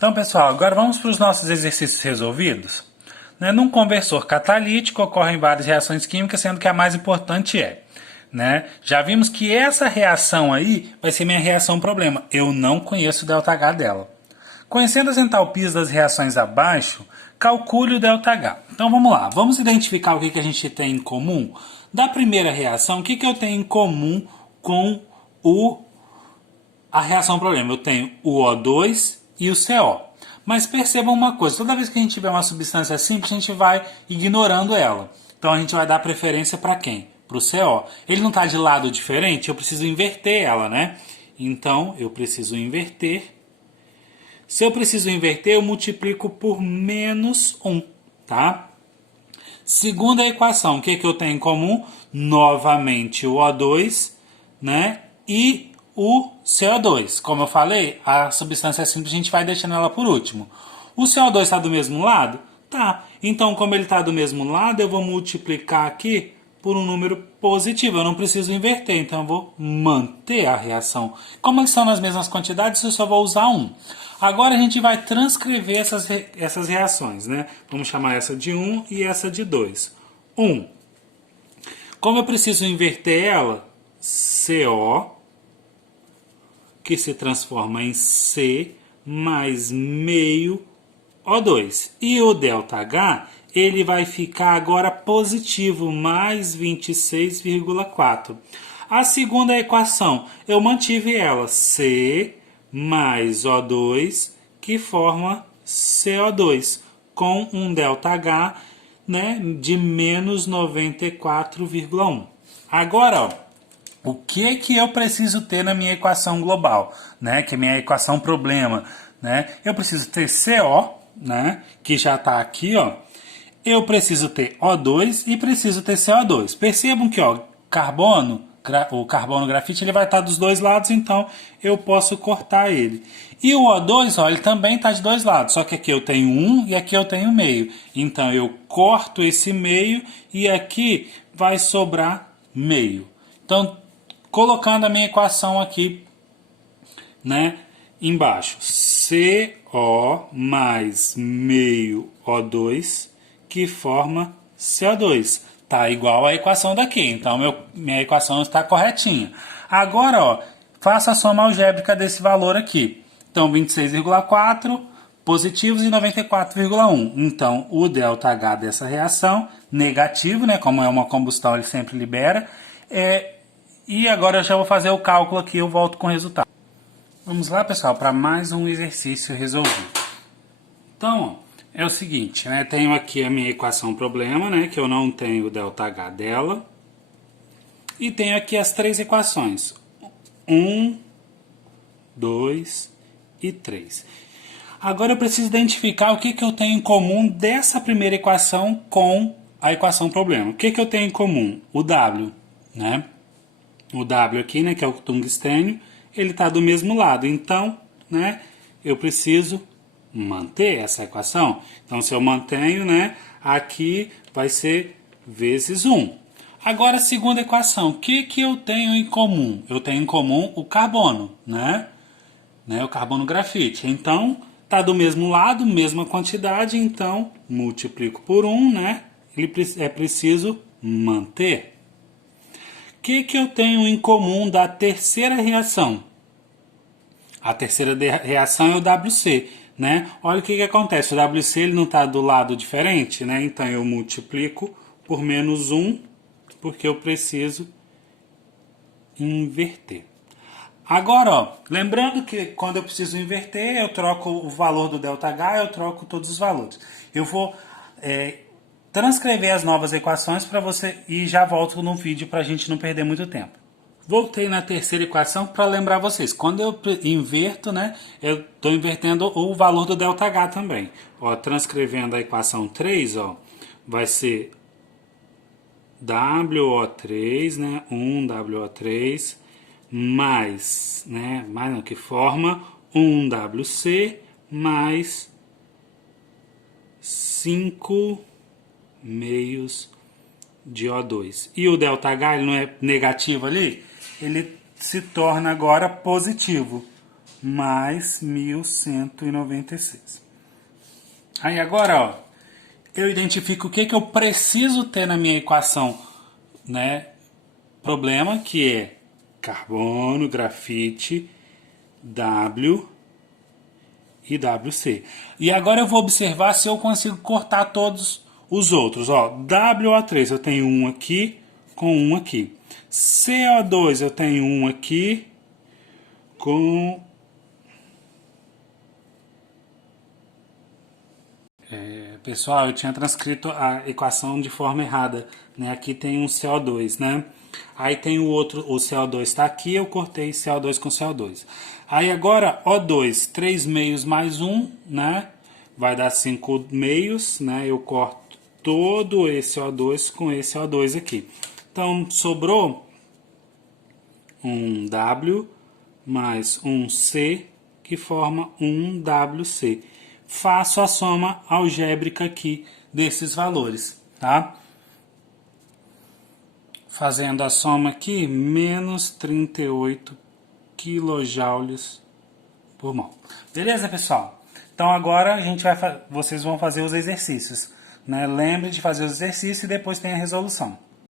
Então, pessoal, agora vamos para os nossos exercícios resolvidos. Num conversor catalítico ocorrem várias reações químicas, sendo que a mais importante já vimos que essa reação aí vai ser minha reação problema. Eu não conheço o ΔH dela. Conhecendo as entalpias das reações abaixo, calcule o ΔH. Então vamos lá, vamos identificar o que a gente tem em comum. Da primeira reação, o que eu tenho em comum com a reação problema? Eu tenho o O2 e o CO. Mas percebam uma coisa, toda vez que a gente tiver uma substância simples, a gente vai ignorando ela. Então a gente vai dar preferência para quem? Para o CO. Ele não está de lado diferente, eu preciso inverter ela, né? Então eu preciso inverter. Se eu preciso inverter, eu multiplico por menos 1, tá? Segunda equação, o que eu tenho em comum? Novamente o O2, e o CO2. Como eu falei, a substância simples a gente vai deixando ela por último. O CO2 está do mesmo lado? Tá. Então, como ele está do mesmo lado, eu vou multiplicar aqui por um número positivo. Eu não preciso inverter, então eu vou manter a reação. Como eles são nas mesmas quantidades, eu só vou usar 1. Agora a gente vai transcrever essas reações, Vamos chamar essa de 1 e essa de 2. 1. Como eu preciso inverter ela, CO, que se transforma em C, mais meio O2. E o ΔH, ele vai ficar agora positivo, mais 26,4. A segunda equação, eu mantive ela, C mais O2, que forma CO2, com um ΔH de menos 94,1. Agora, o que eu preciso ter na minha equação global, que é minha equação problema, Eu preciso ter CO, que já está aqui, Eu preciso ter O2 e preciso ter CO2. Percebam que, o carbono grafite, ele vai estar dos dois lados, então eu posso cortar ele. E o O2, ele também está de dois lados, só que aqui eu tenho 1 e aqui eu tenho meio. Então eu corto esse meio e aqui vai sobrar meio. Então, colocando a minha equação aqui, embaixo. CO mais meio O2, que forma CO2. Tá igual à equação daqui, então minha equação está corretinha. Agora, faça a soma algébrica desse valor aqui. Então, 26,4 positivos e 94,1. Então, o ΔH dessa reação, negativo, como é uma combustão, ele sempre libera. E agora eu já vou fazer o cálculo aqui e eu volto com o resultado. Vamos lá, pessoal, para mais um exercício resolvido. Então, é o seguinte, tenho aqui a minha equação problema, que eu não tenho o ΔH dela. E tenho aqui as três equações. 1, 2 e 3. Agora eu preciso identificar o que eu tenho em comum dessa primeira equação com a equação problema. O que eu tenho em comum? O W, O W aqui, que é o tungstênio, ele está do mesmo lado. Então, eu preciso manter essa equação. Então, se eu mantenho, aqui vai ser vezes 1. Agora, a segunda equação. O que eu tenho em comum? Eu tenho em comum o carbono, O carbono grafite. Então, está do mesmo lado, mesma quantidade, então multiplico por 1, Ele é preciso manter. O que eu tenho em comum da terceira reação? A terceira reação é o WC, Olha o que acontece, o WC ele não está do lado diferente, Então eu multiplico por menos 1, porque eu preciso inverter. Agora, lembrando que quando eu preciso inverter, eu troco o valor do ΔH, eu troco todos os valores. Eu vou transcrever as novas equações para você e já volto no vídeo para a gente não perder muito tempo. Voltei na terceira equação para lembrar vocês. Quando eu inverto, eu estou invertendo o valor do ΔH também. Transcrevendo a equação 3, vai ser WO3, 1WO3, mais, que forma 1WC mais 5 meios de O2. E o ΔH, ele não é negativo ali? Ele se torna agora positivo. mais 1.196. Aí agora, ó, eu identifico o que eu preciso ter na minha equação, né? Problema que é carbono, grafite, W e WC. E agora eu vou observar se eu consigo cortar todos os outros. Ó, WO3 eu tenho um aqui com um aqui. CO2 eu tenho um aqui com... pessoal, eu tinha transcrito a equação de forma errada, né? Aqui tem um CO2, né? Aí tem o outro, o CO2 está aqui, eu cortei CO2 com CO2. Aí agora, O2, 3 meios mais 1, né? Vai dar 5 meios, né? Eu corto todo esse O2 com esse O2 aqui. Então, sobrou um W mais um C, que forma um WC. Faço a soma algébrica aqui desses valores, tá? Fazendo a soma aqui, menos 38 quilojoules por mol. Beleza, pessoal? Então agora a gente vocês vão fazer os exercícios, né? Lembre de fazer os exercícios e depois tem a resolução.